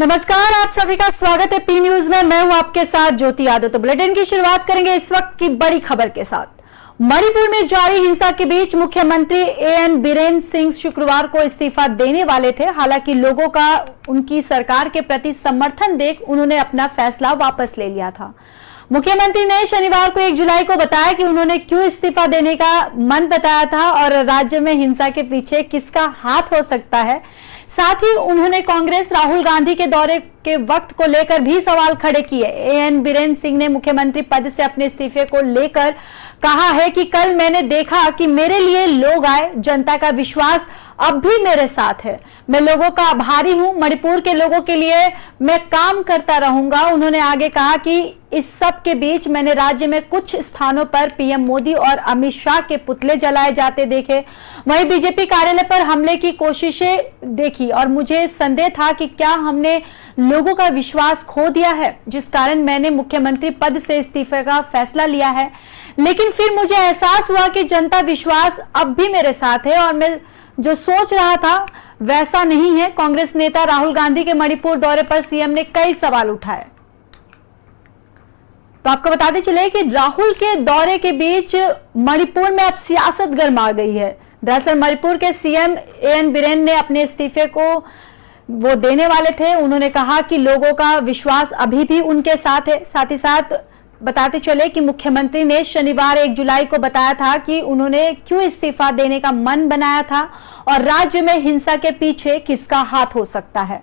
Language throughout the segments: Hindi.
नमस्कार, आप सभी का स्वागत है पी न्यूज में। मैं हूं आपके साथ ज्योति यादव। तो बुलेटिन की शुरुआत करेंगे इस वक्त की बड़ी खबर के साथ। मणिपुर में जारी हिंसा के बीच मुख्यमंत्री एएन बीरेन सिंह शुक्रवार को इस्तीफा देने वाले थे। हालांकि लोगों का उनकी सरकार के प्रति समर्थन देख उन्होंने अपना फैसला वापस ले लिया था। मुख्यमंत्री ने शनिवार को 1 जुलाई को बताया कि उन्होंने क्यों इस्तीफा देने का मन बताया था और राज्य में हिंसा के पीछे किसका हाथ हो सकता है। साथ ही उन्होंने कांग्रेस राहुल गांधी के दौरे के वक्त को लेकर भी सवाल खड़े किए। एएन बीरेन सिंह ने मुख्यमंत्री पद से अपने इस्तीफे को लेकर कहा है कि कल मैंने देखा कि मेरे लिए लोग आए, जनता का विश्वास अब भी मेरे साथ है। मैं लोगों का आभारी हूं, मणिपुर के लोगों के लिए मैं काम करता रहूंगा। उन्होंने आगे कहा कि इस सब के बीच मैंने राज्य में कुछ स्थानों पर पीएम मोदी और अमित शाह के पुतले जलाए जाते देखे। वहीं बीजेपी कार्यालय पर हमले की कोशिशें देखी और मुझे संदेह था कि क्या हमने लोगों का विश्वास खो दिया है, जिस कारण मैंने मुख्यमंत्री पद से इस्तीफे का फैसला लिया है। लेकिन फिर मुझे एहसास हुआ कि जनता विश्वास अब भी मेरे साथ है और मैं जो सोच रहा था वैसा नहीं है। कांग्रेस नेता राहुल गांधी के मणिपुर दौरे पर सीएम ने कई सवाल उठाए। तो आपको बताते चले कि राहुल के दौरे के बीच मणिपुर में अब सियासत गर्मा गई है। दरअसल मणिपुर के सीएम एएन बीरेन ने अपने इस्तीफे को वो देने वाले थे। उन्होंने कहा कि लोगों का विश्वास अभी भी उनके साथ है। साथ ही साथ बताते चले कि मुख्यमंत्री ने शनिवार 1 जुलाई को बताया था कि उन्होंने क्यों इस्तीफा देने का मन बनाया था और राज्य में हिंसा के पीछे किसका हाथ हो सकता है।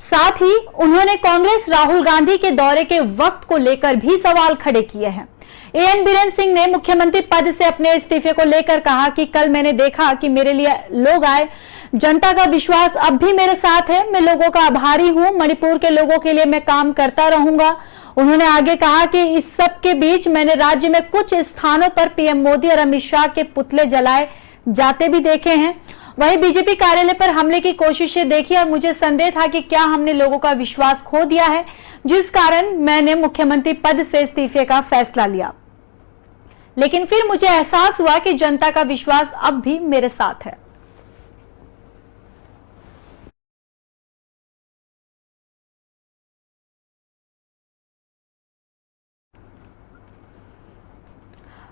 साथ ही उन्होंने कांग्रेस राहुल गांधी के दौरे के वक्त को लेकर भी सवाल खड़े किए हैं। एएन बीरेन सिंह ने मुख्यमंत्री पद से अपने इस्तीफे को लेकर कहा कि कल मैंने देखा कि मेरे लिए लोग आए, जनता का विश्वास अब भी मेरे साथ है। मैं लोगों का आभारी हूं, मणिपुर के लोगों के लिए मैं काम करता रहूंगा। उन्होंने आगे कहा कि इस सब के बीच मैंने राज्य में कुछ स्थानों पर पीएम मोदी और अमित शाह के पुतले जलाए जाते भी देखे हैं। वहीं बीजेपी कार्यालय पर हमले की कोशिशें देखी और मुझे संदेह था कि क्या हमने लोगों का विश्वास खो दिया है, जिस कारण मैंने मुख्यमंत्री पद से इस्तीफे का फैसला लिया। लेकिन फिर मुझे एहसास हुआ कि जनता का विश्वास अब भी मेरे साथ है।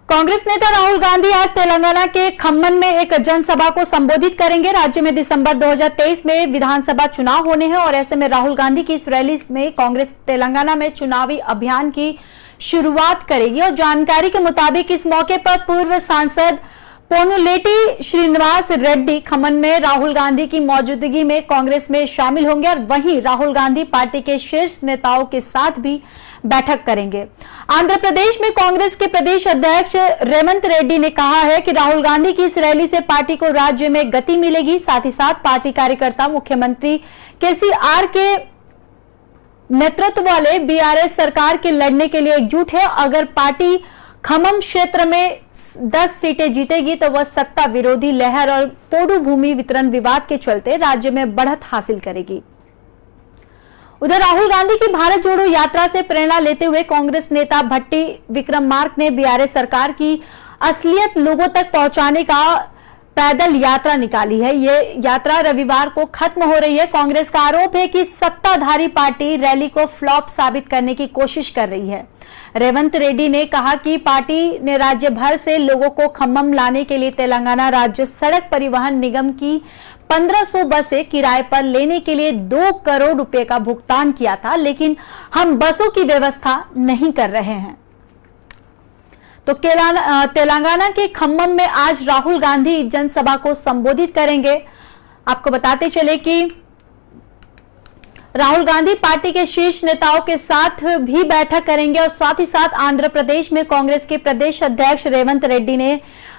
कांग्रेस नेता राहुल गांधी आज तेलंगाना के खम्मन में एक जनसभा को संबोधित करेंगे। राज्य में दिसंबर 2023 में विधानसभा चुनाव होने हैं और ऐसे में राहुल गांधी की इस रैली में कांग्रेस तेलंगाना में चुनावी अभियान की शुरुआत करेगी। और जानकारी के मुताबिक इस मौके पर पूर्व सांसद पोनुलेटी श्रीनिवास रेड्डी खम्मन में राहुल गांधी की मौजूदगी में कांग्रेस में शामिल होंगे और वहीं राहुल गांधी पार्टी के शीर्ष नेताओं के साथ भी बैठक करेंगे। आंध्र प्रदेश में कांग्रेस के प्रदेश अध्यक्ष रेवंत रेड्डी ने कहा है कि राहुल गांधी की इस रैली से पार्टी को राज्य में गति मिलेगी। साथ ही साथ पार्टी कार्यकर्ता मुख्यमंत्री केसीआर के नेतृत्व वाले बीआरएस सरकार के लड़ने के लिए एकजुट है। अगर पार्टी खम्मम क्षेत्र में 10 सीटें जीतेगी तो वह सत्ता विरोधी लहर और पोडू भूमि वितरण विवाद के चलते राज्य में बढ़त हासिल करेगी। उधर राहुल गांधी की भारत जोड़ो यात्रा से प्रेरणा लेते हुए कांग्रेस नेता भट्टी विक्रमार्क ने बीआरएस सरकार की असलियत लोगों तक पहुंचाने का पैदल यात्रा निकाली है। ये यात्रा रविवार को खत्म हो रही है। कांग्रेस का आरोप है कि सत्ताधारी पार्टी रैली को फ्लॉप साबित करने की कोशिश कर रही है। रेवंत रेड्डी ने कहा कि पार्टी ने राज्य भर से लोगों को खम्मम लाने के लिए तेलंगाना राज्य सड़क परिवहन निगम की 1500 बसें किराए पर लेने के लिए 2 करोड़ रुपए का भुगतान किया था, लेकिन हम बसों की व्यवस्था नहीं कर रहे हैं। तो तेलंगाना के खम्मम में आज राहुल गांधी जनसभा को संबोधित करेंगे। आपको बताते चले कि राहुल गांधी पार्टी के शीर्ष नेताओं के साथ भी बैठक करेंगे और साथ ही साथ आंध्र प्रदेश में कांग्रेस के प्रदेश अध्यक्ष रेवंत रेड्डी ने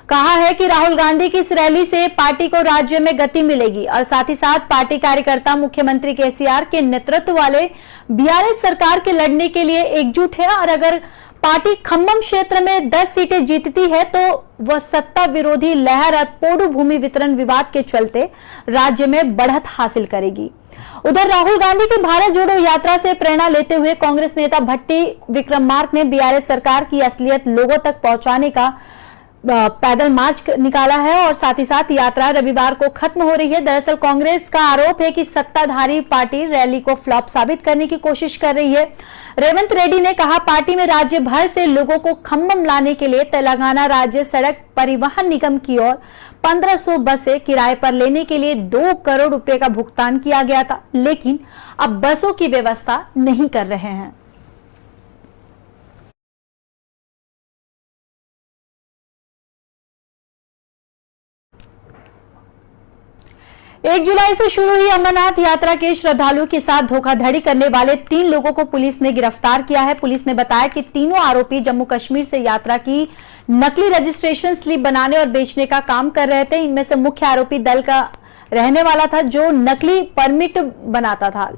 कहा है कि राहुल गांधी की इस रैली से पार्टी को राज्य में गति मिलेगी और साथ ही साथ पार्टी कार्यकर्ता मुख्यमंत्री केसीआर के नेतृत्व वाले बीआरएस सरकार के लड़ने के लिए एकजुट है। और अगर पार्टी खम्मम क्षेत्र में 10 सीटें जीतती है तो वह सत्ता विरोधी लहर और पोडू भूमि वितरण विवाद के चलते राज्य में बढ़त हासिल करेगी। उधर राहुल गांधी की भारत जोड़ो यात्रा से प्रेरणा लेते हुए कांग्रेस नेता भट्टी विक्रमार्क ने बीआरएस सरकार की असलियत लोगों तक पहुंचाने का पैदल मार्च निकाला है और साथ ही साथ यात्रा रविवार को खत्म हो रही है। दरअसल कांग्रेस का आरोप है कि सत्ताधारी पार्टी रैली को फ्लॉप साबित करने की कोशिश कर रही है। रेवंत रेड्डी ने कहा, पार्टी में राज्य भर से लोगों को खम्भम लाने के लिए तेलंगाना राज्य सड़क परिवहन निगम की ओर 1500 बसें किराए पर लेने के लिए 2 करोड़ रुपए का भुगतान किया गया था, लेकिन अब बसों की व्यवस्था नहीं कर रहे हैं। 1 जुलाई से शुरू हुई अमरनाथ यात्रा के श्रद्धालुओं के साथ धोखाधड़ी करने वाले 3 लोगों को पुलिस ने गिरफ्तार किया है। पुलिस ने बताया कि तीनों आरोपी जम्मू कश्मीर से यात्रा की नकली रजिस्ट्रेशन स्लिप बनाने और बेचने का काम कर रहे थे। इनमें से मुख्य आरोपी दल का रहने वाला था जो नकली परमिट बनाता था।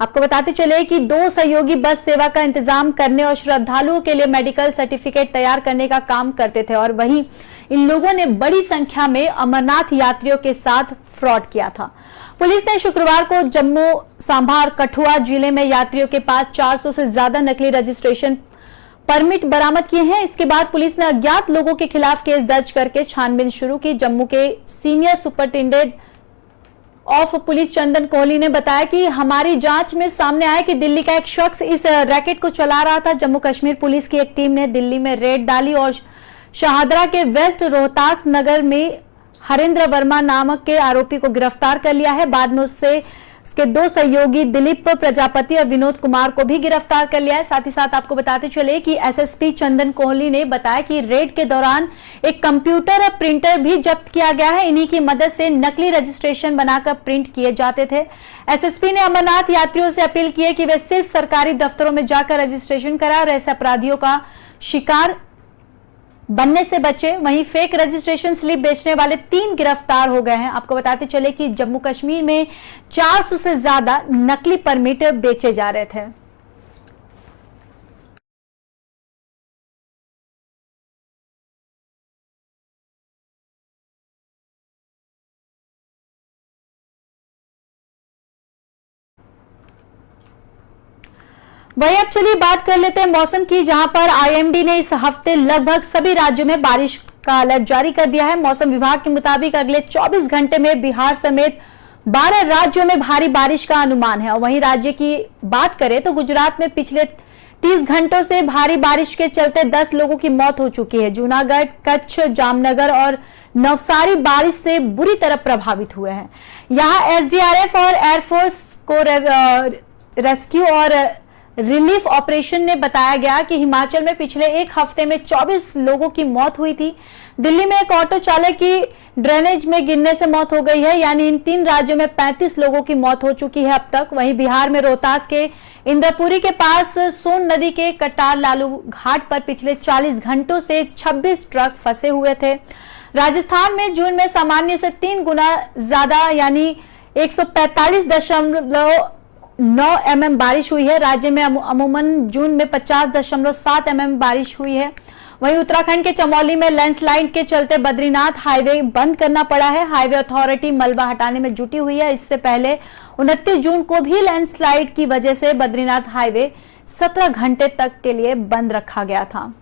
आपको बताते चले कि 2 सहयोगी बस सेवा का इंतजाम करने और श्रद्धालुओं के लिए मेडिकल सर्टिफिकेट तैयार करने का काम करते थे और वहीं इन लोगों ने बड़ी संख्या में अमरनाथ यात्रियों के साथ फ्रॉड किया था। पुलिस ने शुक्रवार को जम्मू सांभा और कठुआ जिले में यात्रियों के पास 400 से ज्यादा नकली रजिस्ट्रेशन परमिट बरामद किए हैं। इसके बाद पुलिस ने अज्ञात लोगों के खिलाफ केस दर्ज करके छानबीन शुरू की। जम्मू के सीनियर सुपरिटेंडेंट ऑफ पुलिस चंदन कोहली ने बताया कि हमारी जांच में सामने आया कि दिल्ली का एक शख्स इस रैकेट को चला रहा था। जम्मू कश्मीर पुलिस की एक टीम ने दिल्ली में रेड डाली और शाहदरा के वेस्ट रोहतास नगर में हरेंद्र वर्मा नामक के आरोपी को गिरफ्तार कर लिया है। बाद में उसके 2 सहयोगी दिलीप प्रजापति और विनोद कुमार को भी गिरफ्तार कर लिया है। साथ ही साथ आपको बताते चले कि एसएसपी चंदन कोहली ने बताया कि रेड के दौरान एक कंप्यूटर और प्रिंटर भी जब्त किया गया है। इन्हीं की मदद से नकली रजिस्ट्रेशन बनाकर प्रिंट किए जाते थे। एसएसपी ने अमरनाथ यात्रियों से अपील की है कि वे सिर्फ सरकारी दफ्तरों में जाकर रजिस्ट्रेशन कराएं और ऐसे अपराधियों का शिकार बनने से बचे। वहीं फेक रजिस्ट्रेशन स्लिप बेचने वाले 3 गिरफ्तार हो गए हैं। आपको बताते चले कि जम्मू कश्मीर में 400 से ज्यादा नकली परमिट बेचे जा रहे थे। वही अब चलिए बात कर लेते हैं मौसम की, जहां पर आईएमडी ने इस हफ्ते लगभग सभी राज्यों में बारिश का अलर्ट जारी कर दिया है। मौसम विभाग के मुताबिक अगले 24 घंटे में बिहार समेत 12 राज्यों में भारी बारिश का अनुमान है। और वहीं राज्य की बात करें तो गुजरात में पिछले 30 घंटों से भारी बारिश के चलते 10 लोगों की मौत हो चुकी है। जूनागढ़, कच्छ, जामनगर और नवसारी बारिश से बुरी तरह प्रभावित हुए हैं। यहाँ एसडीआरएफ और एयरफोर्स को रेस्क्यू और रिलीफ ऑपरेशन ने बताया गया कि हिमाचल में पिछले 1 हफ्ते में 24 लोगों की मौत हुई थी। दिल्ली में एक ऑटो चालक की ड्रेनेज में गिरने से मौत हो गई है। यानी इन 3 राज्यों में 35 लोगों की मौत हो चुकी है अब तक। वहीं बिहार में रोहतास के इंद्रपुरी के पास सोन नदी के कटार लालू घाट पर पिछले 40 घंटों से 26 ट्रक फंसे हुए थे। राजस्थान में जून में सामान्य से 3 गुना ज्यादा यानी 145.9 mm बारिश हुई है। राज्य में अमूमन जून में 50.7 mm बारिश हुई है। वहीं उत्तराखंड के चमोली में लैंडस्लाइड के चलते बद्रीनाथ हाईवे बंद करना पड़ा है। हाईवे अथॉरिटी मलबा हटाने में जुटी हुई है। इससे पहले 29 जून को भी लैंडस्लाइड की वजह से बद्रीनाथ हाईवे 17 घंटे तक के लिए बंद रखा गया था।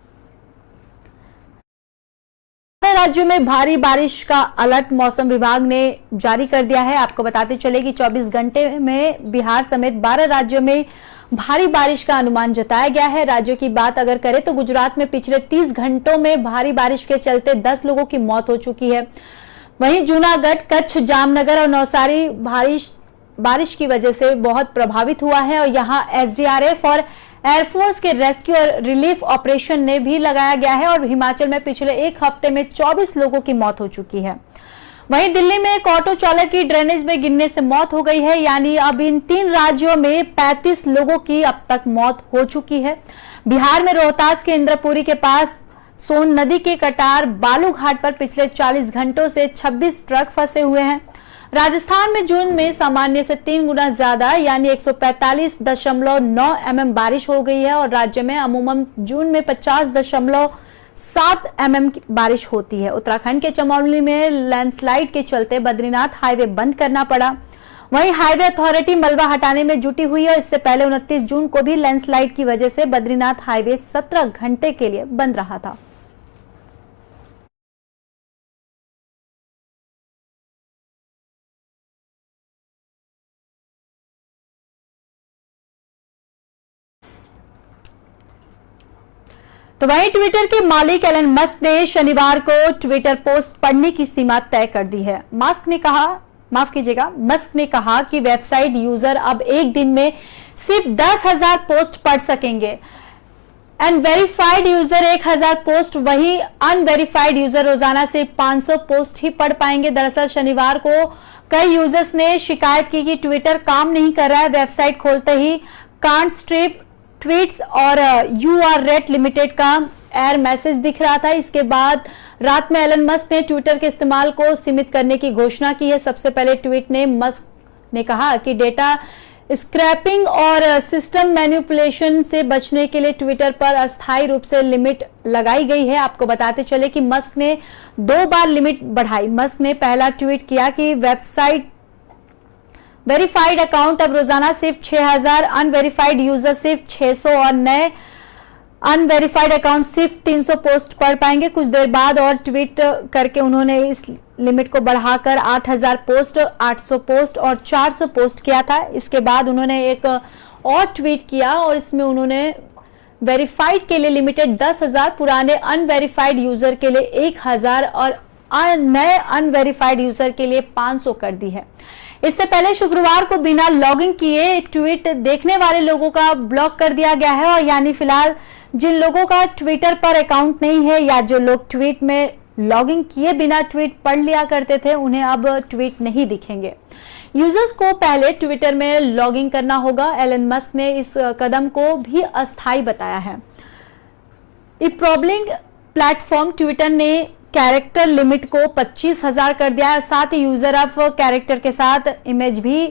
राज्यों में भारी बारिश का अलर्ट मौसम विभाग ने जारी कर दिया है। आपको बताते चले कि 24 घंटे में बिहार समेत 12 राज्यों में भारी बारिश का अनुमान जताया गया है। राज्यों की बात अगर करें तो गुजरात में पिछले 30 घंटों में भारी बारिश के चलते 10 लोगों की मौत हो चुकी है। वहीं जूनागढ़, कच्छ, जामनगर और नवसारी बारिश की वजह से बहुत प्रभावित हुआ है और यहाँ एसडीआरएफ और एयरफोर्स के रेस्क्यू और रिलीफ ऑपरेशन ने भी लगाया गया है और हिमाचल में पिछले 1 हफ्ते में 24 लोगों की मौत हो चुकी है। वहीं दिल्ली में एक ऑटो चालक की ड्रेनेज में गिरने से मौत हो गई है। यानी अब इन 3 राज्यों में 35 लोगों की अब तक मौत हो चुकी है। बिहार में रोहतास के इंद्रपुरी के पास सोन नदी के कटार बालू घाट पर पिछले 40 घंटों से 26 ट्रक फंसे हुए हैं। राजस्थान में जून में सामान्य से 3 गुना ज्यादा यानी 145.9 mm बारिश हो गई है और राज्य में अमूमन जून में 50.7 mm बारिश होती है। उत्तराखंड के चमोली में लैंडस्लाइड के चलते बद्रीनाथ हाईवे बंद करना पड़ा। वहीं हाईवे अथॉरिटी मलबा हटाने में जुटी हुई है। इससे पहले 29 जून को भी लैंडस्लाइड की वजह से बद्रीनाथ हाईवे 17 घंटे के लिए बंद रहा था। तो वहीं ट्विटर के मालिक एलन मस्क ने शनिवार को ट्विटर पोस्ट पढ़ने की सीमा तय कर दी है। मस्क ने कहा कि वेबसाइट यूजर अब एक दिन में सिर्फ 10,000 पोस्ट पढ़ सकेंगे। अनवेरिफाइड यूजर 1,000 पोस्ट, वही अनवेरिफाइड यूजर रोजाना सिर्फ 500 पोस्ट ही पढ़ पाएंगे। दरअसल शनिवार को कई यूजर्स ने शिकायत की कि ट्विटर काम नहीं कर रहा है। वेबसाइट खोलते ही कांट स्ट्रिप ट्वीट्स और यू आर रेट लिमिटेड का एयर मैसेज दिख रहा था। इसके बाद रात में एलन मस्क ने ट्विटर के इस्तेमाल को सीमित करने की घोषणा की है। सबसे पहले ट्वीट ने मस्क ने कहा कि डेटा स्क्रैपिंग और सिस्टम मैनिपुलेशन से बचने के लिए ट्विटर पर अस्थायी रूप से लिमिट लगाई गई है। आपको बताते चले कि मस्क ने 2 बार लिमिट बढ़ाई। मस्क ने पहला ट्वीट किया कि वेबसाइट वेरीफाइड अकाउंट अब रोजाना सिर्फ 6,000, अनवेरिफाइड यूजर सिर्फ 600 और नए अनवेरिफाइड अकाउंट सिर्फ 300 पोस्ट पढ़ पाएंगे। कुछ देर बाद और ट्वीट करके उन्होंने इस लिमिट को बढ़ाकर 8,000 पोस्ट, 800 पोस्ट और 400 पोस्ट किया था। इसके बाद उन्होंने एक और ट्वीट किया और इसमें उन्होंने वेरीफाइड के लिए लिमिटेड 10,000, पुराने अनवेरिफाइड यूजर के लिए 1,000 और नए अनवेरिफाइड यूजर के लिए 500 कर दी है। इससे पहले शुक्रवार को बिना लॉगिन किए ट्वीट देखने वाले लोगों का ब्लॉक कर दिया गया है, और यानी फिलहाल जिन लोगों का ट्विटर पर अकाउंट नहीं है या जो लोग ट्वीट में लॉगिन किए बिना ट्वीट पढ़ लिया करते थे, उन्हें अब ट्वीट नहीं दिखेंगे। यूजर्स को पहले ट्विटर में लॉगिन करना होगा। एलन मस्क ने इस कदम को भी अस्थायी बताया है। इप्रोबलिंग प्लेटफॉर्म ट्विटर ने कैरेक्टर लिमिट को 25,000 कर दिया है। साथ ही यूजर अब कैरेक्टर के साथ इमेज भी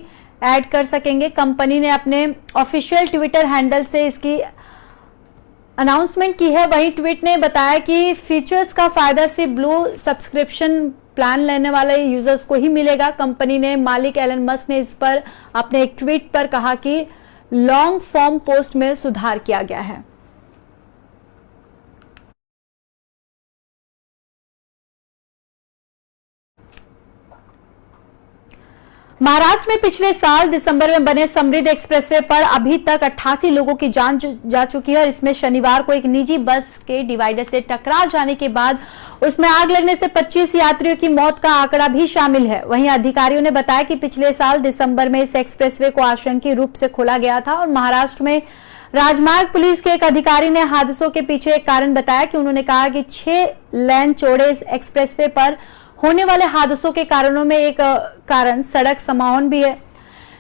ऐड कर सकेंगे। कंपनी ने अपने ऑफिशियल ट्विटर हैंडल से इसकी अनाउंसमेंट की है। वहीं ट्वीट ने बताया कि फीचर्स का फायदा सिर्फ ब्लू सब्सक्रिप्शन प्लान लेने वाले यूजर्स को ही मिलेगा। कंपनी ने मालिक एलन मस्क ने इस पर अपने एक ट्वीट पर कहा कि लॉन्ग फॉर्म पोस्ट में सुधार किया गया है। महाराष्ट्र में पिछले साल दिसंबर में बने समृद्ध एक्सप्रेसवे पर अभी तक 88 लोगों की जान जा चुकी है, और इसमें शनिवार को एक निजी बस के डिवाइडर से टकरा जाने के बाद उसमें आग लगने से 25 यात्रियों की मौत का आंकड़ा भी शामिल है। वहीं अधिकारियों ने बताया कि पिछले साल दिसंबर में इस एक्सप्रेसवे को आशंकित रूप से खोला गया था, और महाराष्ट्र में राजमार्ग पुलिस के एक अधिकारी ने हादसों के पीछे एक कारण बताया कि उन्होंने कहा कि 6 लेन चौड़े इस एक्सप्रेसवे पर होने वाले हादसों के कारणों में एक कारण सड़क समाहन भी है।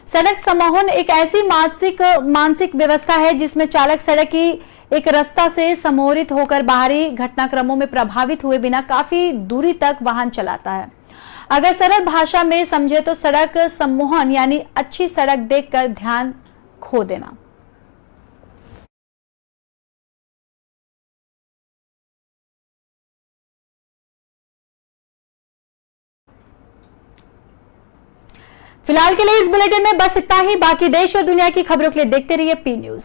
सड़क समाहन एक ऐसी मानसिक व्यवस्था है जिसमें चालक सड़क की एक रास्ता से समोरित होकर बाहरी घटनाक्रमों में प्रभावित हुए बिना काफी दूरी तक वाहन चलाता है। अगर सरल भाषा में समझे तो सड़क सम्मोहन यानी अच्छी सड़क देखकर ध्यान खो देना। फिलहाल के लिए इस बुलेटिन में बस इतना ही। बाकी देश और दुनिया की खबरों के लिए देखते रहिए पी न्यूज।